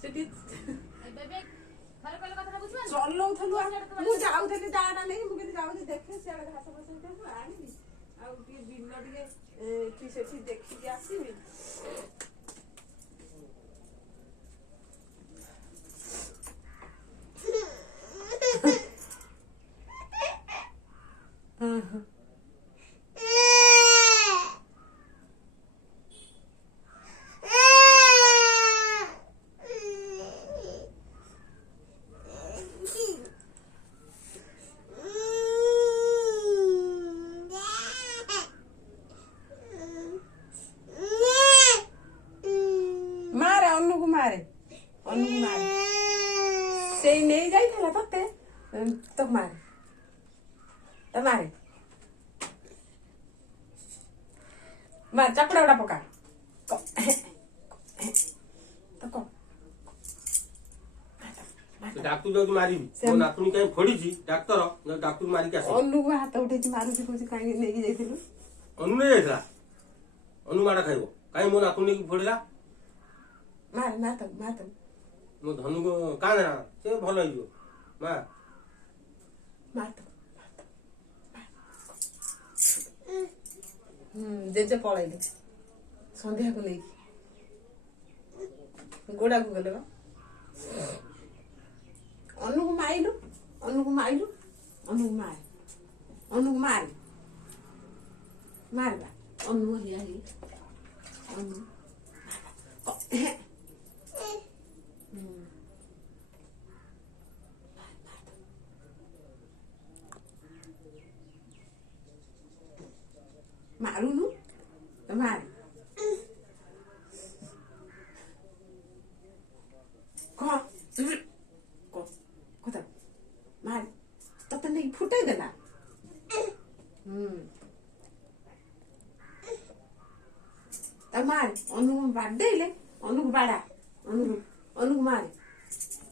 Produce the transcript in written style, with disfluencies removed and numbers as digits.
ସେଠି ଚଲଉଥିଲୁ ମୁଁ ଯାଉଥିଲି ଦାଟା ନେଇ ମୁଁ କେମିତି ଯାଉଛି ଦେଖେ ସିଆଡେ ଘାସ ଫାସ ଆଣିବି ଆଉ ଟିକେ ବିଲ ଟିକେ ସେଠି ଦେଖିକି ଆସିବି। ମାରେ ଅନୁକୁ ମାରେ ସେଇ ନେଇ ଯାଇଥିଲା ତତେ ତ ମାରେ ମାରେ ଚାପୁଡା ଗୁଡା ପକା ଡାକ୍ତର ଯାଉଛି ମାରିବି ମୋ ନାତୁଣୀ କାହିଁ ଫୋଡିଛି ଡାକ୍ତର ଡାକ୍ତର ମାରିକି ଆସ। ଅନୁକୁ ହାତ ଉଠେଇଛି ମାରୁଛି କହୁଛି କାହିଁକି ନେଇକି ଯାଇଥିଲୁ। ଅନୁ ନେଇ ଯାଇଥିଲା ଅନୁ ମାଡ ଖାଇବ କାହିଁ ମୋ ନାତୁଣୀକି ଫୋଡିଲା। ମୋ ଧନୁକୁ କାଣା ସେ ଭଲ ହେଇଯିବ ମା ଜେଜେ ପଳେଇଲେ ସନ୍ଧ୍ୟାକୁ ନେଇକି ଗୋଡାକୁ ଗଲେ ବା ଅନୁକୁ ମାଇଲୁ ମାରିବା ଅନୁ ହିଆ ଅନୁ ମାରୁନୁ ମାରେ କଥା ମାରେ ତତେ ନେଇକି ଫୁଟେଇ ଦେଲା। ତା ମାରେ ଅନୁକୁ ବାଡେଇଲେ ଅନୁକୁ ବାଡା ଅନୁକୁ ମାରେ